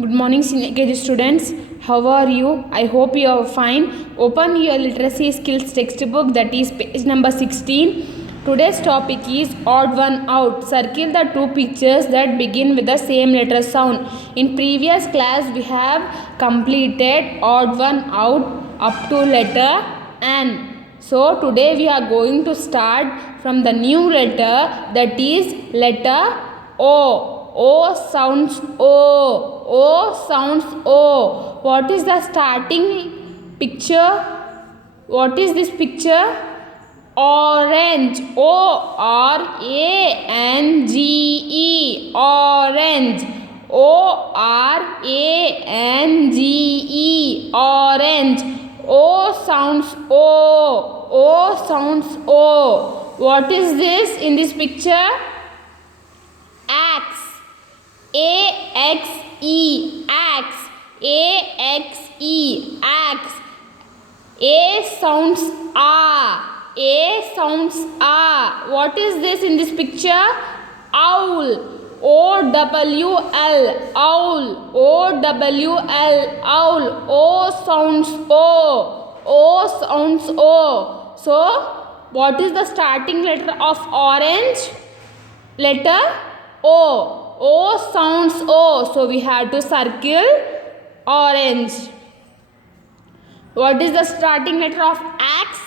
Good morning, senior KG students. How are you? I hope you are fine. Open your literacy skills textbook, that is page number 16. Today's topic is odd one out. Circle the two pictures that begin with the same letter sound. In previous class, we have completed odd one out up to letter N. So today we are going to start from the new letter, that is letter O. O sounds O. O sounds O. What is the starting picture? What is this picture? Orange. O-R-A-N-G-E. Orange. O-R-A-N-G-E. Orange. O sounds O. O sounds O. What is this in this picture? Axe. A-X-E. Axe. A-X-E. Axe. A sounds A. A sounds A. What is this in this picture? Owl. O-W-L. Owl. O-W-L. Owl. O sounds O. O sounds O. So, what is the starting letter of orange? Letter O. O sounds O. So, we have to circle orange. What is the starting letter of axe?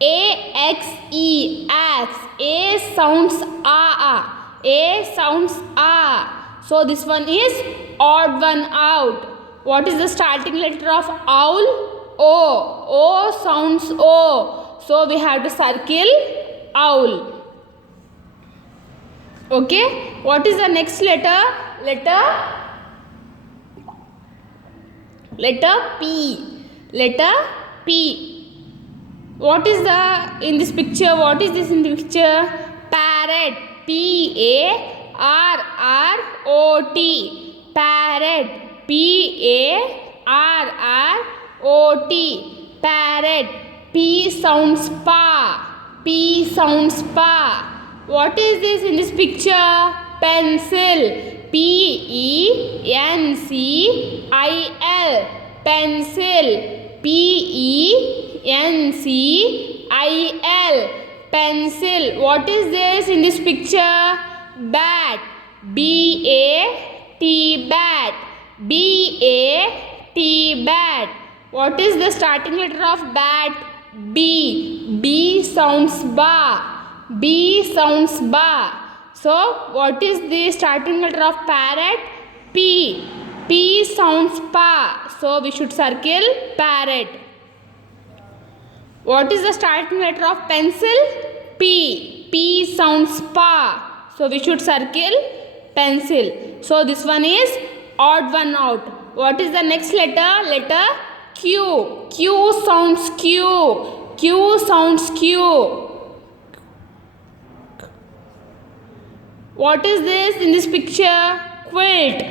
A-X-E. Axe. A sounds A. A sounds A. So, this one is odd one out. What is the starting letter of owl? O. O sounds O. So, we have to circle owl. Okay. What is the next letter? Letter P. Letter P. What is the in this picture? What is this in the picture? Parrot. P-A-R-R-O-T. Parrot. P-A-R-R-O-T. Parrot. P sounds Pa. P sounds Pa. What is this in this picture? Pencil. P-E-N-C-I-L. Pencil. P-E-N-C-I-L. Pencil. What is this in this picture? Bat. B-A-T. Bat. B-A-T. Bat. What is the starting letter of bat? B. B sounds Ba. B sounds Ba. So, what is the starting letter of parrot? P. P sounds Pa. So, we should circle parrot. What is the starting letter of pencil? P. P sounds Pa. So, we should circle pencil. So, this one is odd one out. What is the next letter? Letter Q. Q sounds Q. Q sounds Q. What is this in this picture? Quilt.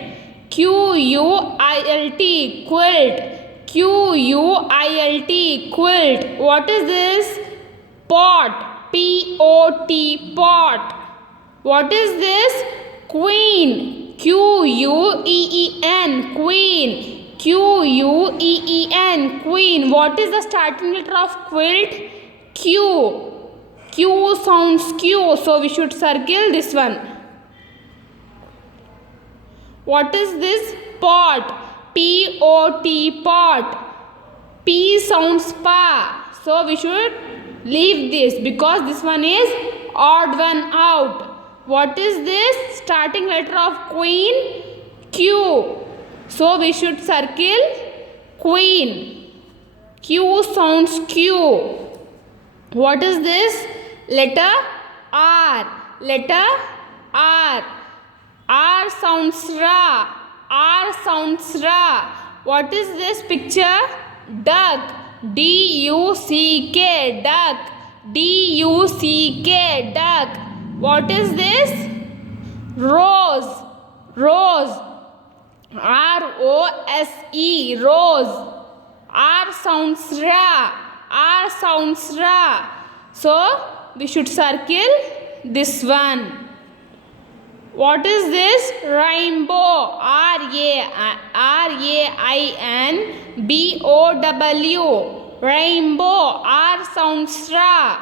Q-U-I-L-T. Quilt. Q-U-I-L-T. Quilt. What is this? Pot. P-O-T. Pot. What is this? Queen. Q-U-E-E-N. Queen. Q-U-E-E-N. Queen. What is the starting letter of quilt? Q. Q sounds Q. So, we should circle this one. What is this? Pot. P-O-T. Pot. P sounds Pa. So, we should leave this because this one is odd one out. What is this? Starting letter of queen? Q. So, we should circle queen. Q sounds Q. What is this? Letter R. Letter R. R sounds Ra. R sounds Ra. What is this picture? Duck. D-U-C-K. Duck. D-U-C-K. Duck. What is this? Rose. Rose. R-O-S-E. Rose. R sounds Ra. R sounds Ra. So, we should circle this one. What is this? Rainbow. RAINBOW. Rainbow. R sounds ra.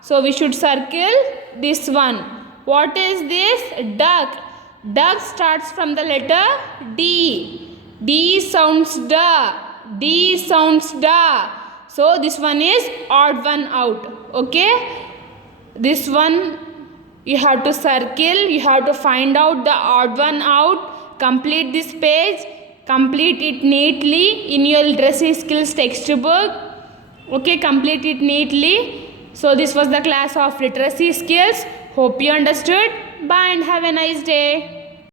So we should circle this one. What is this? Duck. Duck starts from the letter D. D sounds da. D sounds da. So this one is odd one out. Okay. This one you have to circle. You have to find out the odd one out. Complete this page. Complete it neatly in your literacy skills textbook. Okay, complete it neatly. So this was the class of literacy skills. Hope you understood. Bye and have a nice day.